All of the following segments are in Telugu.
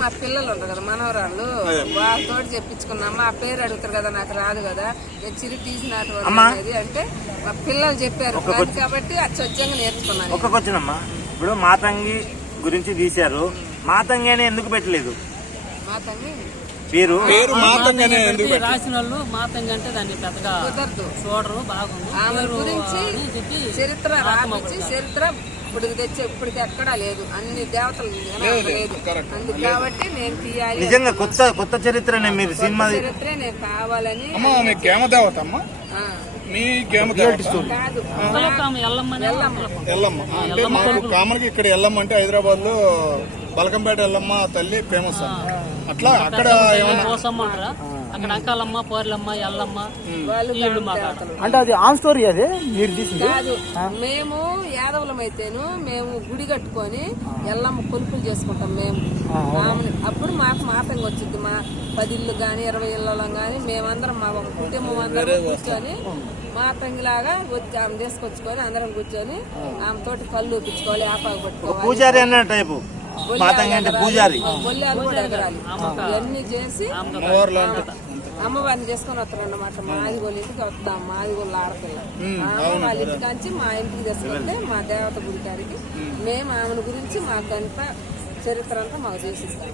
మా పిల్లలు ఉంటారు కదా మనవరాళ్ళు వాళ్ళతో చెప్పించుకున్నామా ఆ పేరు అడుగుతారు కదా నాకు రాదు కదా నేను చిరు తీసినట్టు అనేది అంటే మా పిల్లలు చెప్పారు కాబట్టి స్వచ్ఛంగా నేర్చుకున్నాను. ఒక క్వశ్చన్ ఇప్పుడు మాతంగి గురించి తీశారు, మాతంగి అని ఎందుకు పెట్టలేదు? మాతంగి పేరు రాసిన వాళ్ళు మాతంగి అంటే దాన్ని పెద్దగా చూడరు, బాగుంది. ఆమె గురించి చరిత్ర రాపించి చరిత్ర ఇప్పటికి ఎక్కడా లేదు, అన్ని దేవతలు లేదు అందుకు కాబట్టి నేను తీయాలి. నిజంగా కొత్త చరిత్రనే మీరు సినిమా చరిత్రే నేను కావాలని. కామన్గా ఇక్కడ ఎల్లమ్మ అంటే హైదరాబాద్ లో బలకంపేట ఎల్లమ్మ తల్లి ఫేమస్. అట్లా అక్కడ అక్కడ అంకాలమ్మ, పోర్లమ్మ, ఎల్లమ్మ అంటే అది ఆన్ స్టోరీ అదే మీరు తీసింది కాదు. మేము యాదవులమైతేను మేము గుడి కట్టుకొని ఎల్లమ్మ కొలుపులు చేసుకుంటాం మేము. అప్పుడు మాకు మాతంగా వచ్చింది. మా 10 ఇళ్ళు గాని 20 ఇళ్ళలో గాని మేమందరం మా ఒక కుటుంబం అందరం కూర్చొని మాతంగిలాగా వచ్చి ఆమె తీసుకొచ్చుకొని అందరం కూర్చొని ఆమె తోటి కళ్ళు ఊపించుకోవాలి, ఆపాకు పట్టుకోవాలి. పూజారి అన్న టైపు పూజారి బొల్లాలు కూడా ఎగరాలి. ఇవన్నీ చేసి అమ్మవారిని చేసుకొని వస్తారన్నమాట. మా ఆదిగోళ్ళ ఇంటికి వస్తాం, మా ఆదిగోళ్ళ ఆడపిల్ల వాళ్ళ ఇంటికి నుంచి మా ఇంటికి తీసుకెళ్తే మా దేవత గుడి కాడికి మేము ఆమెను గురించి మాకంతా చరిత్ర అంతా మాకు చేసిస్తాం.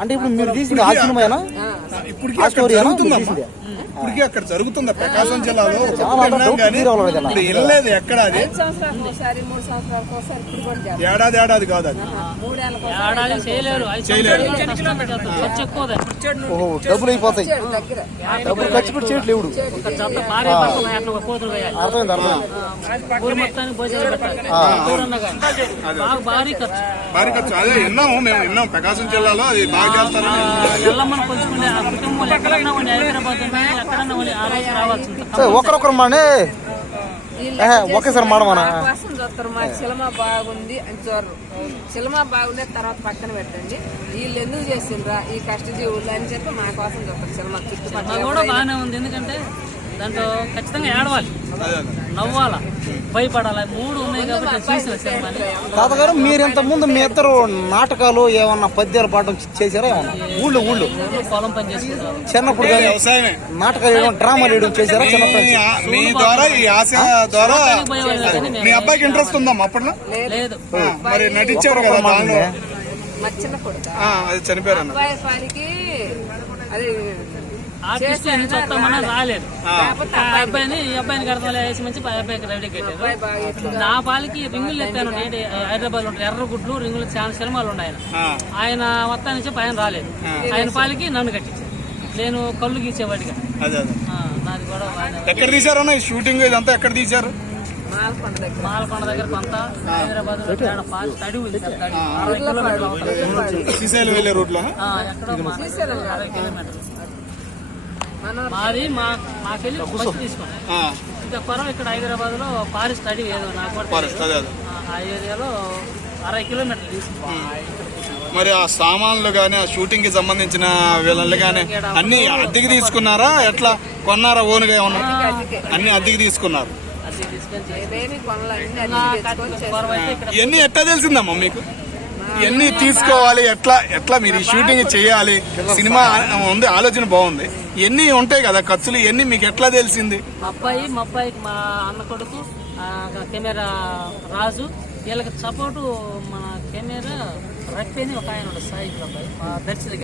అంటే ఇప్పుడు మీరు తీసింది ఆ సినిమానా? ఇప్పటికీ అక్కడ జరుగుతుందా ప్రకాశం జిల్లాలో? ఎక్కడ 5 సంవత్సరాలకు ఒకసారి 3 సంవత్సరాలకు ఒకసారి ఇప్పుడు కూడా ఏడాది కాదు అది. 3 ఏళ్ళ డబ్బులు అయిపోతాయి, డబ్బులు ఖర్చు పెట్టి చేయట్లేవు. భారీ ఖర్చు. అదే విన్నాము, మేము విన్నాం ప్రకాశం జిల్లాలో అది బాగా చేస్తారు. ఒకరొకరు మానే ఒకేసారి మాడమనా చూస్తారు. మా సినిమా బాగుంది అని చూడరు. సినిమా బాగుండే తర్వాత పక్కన పెట్టండి, వీళ్ళు ఎందుకు చేసిండ్రా ఈ కష్టజీవులు అని చెప్పి మా కోసం చూస్తారు. సినిమా చుట్టుపక్కల కూడా బాగానే ఉంది, ఎందుకంటే దాంట్లో ఖచ్చితంగా ఏడవాలి, నవ్వాలా, భయపడాలి, 3 ఉన్నాయి కాబట్టి చూసిన సినిమాని. తాతగారు మీరు ఇంత ముందు మీ ఇద్దరు నాటకాలు ఏమన్నా పద్యాలు పాఠం చేశారా? ఏమన్నా ఊళ్ళో పొలం పని చేసుకుంటారు చిన్నప్పుడు నాటకాలు వేయడం, డ్రామాలు వేయడం చేశారా? మీ ద్వారా ఈ ఆశ ద్వారా మీ అబ్బాయికి ఇంట్రెస్ట్ ఉందా అప్పట్లో? లేదు, మరి నటించారు కదా దానిలో. మా చిన్న కొడుకు అది చనిపోయారు అబ్బాయి పానికి అది ఆర్టిస్ట్ చెప్తామన్నా రాలేదు. ఈ అబ్బాయిని కడతాలి వేసి మంచి అబ్బాయికి రెడీ కట్టారు. నా పాలకి రింగులు ఎత్తాను. హైదరాబాద్ లో ఎర్రగుడ్లు రింగులు చాలా సినిమాలు ఉన్నాయి. ఆయన మొత్తాన్ని చెప్పి ఆయన రాలేదు. ఆయన పాలకి నన్ను కట్టించారు. నేను కళ్ళు గీసేవాడిగా. నాది కూడా ఎక్కడ తీసారన్నా షూటింగ్? ఇదంతా ఎక్కడ తీశారు? మాలకొండ దగ్గర కొంత, హైదరాబాద్ లో శ్రీశైలం వెళ్ళే రూట్ లో ఎక్కడో 60 కిలోమీటర్లు మాది. మాకెళ్ళి బస్సు తీసుకున్నాం. ఇంకా పొరం ఇక్కడ హైదరాబాద్ లో ఫారెస్ట్ అడవి ఏదో నాకు ఆ ఏరియాలో 60 కిలోమీటర్లు తీసుకున్నాం. మరి ఆ సామాన్లు గానీ ఆ షూటింగ్ కి సంబంధించిన వీళ్ళని గానీ అన్ని అద్దెకి తీసుకున్నారా? ఎట్లా కొన్నారా? ఓన్గా ఏమన్నా అన్ని అద్దెకి తీసుకున్నారు? ఇవన్నీ ఎట్లా తెలిసిందమ్మా మీకు? ఇవన్నీ తీసుకోవాలి ఎట్లా మీరు ఈ షూటింగ్ చేయాలి? సినిమా ఉంది, ఆలోచన బాగుంది, ఇవన్నీ ఉంటాయి కదా ఖర్చులు, ఇవన్నీ మీకు ఎట్లా తెలిసింది? మా అబ్బాయికి మా అన్న కొడుకు కెమెరా రాజు, వీళ్ళకి సపోర్టు మన కెమెరా రక్తని ఒక ఆయన సాయి అబ్బాయి దర్శి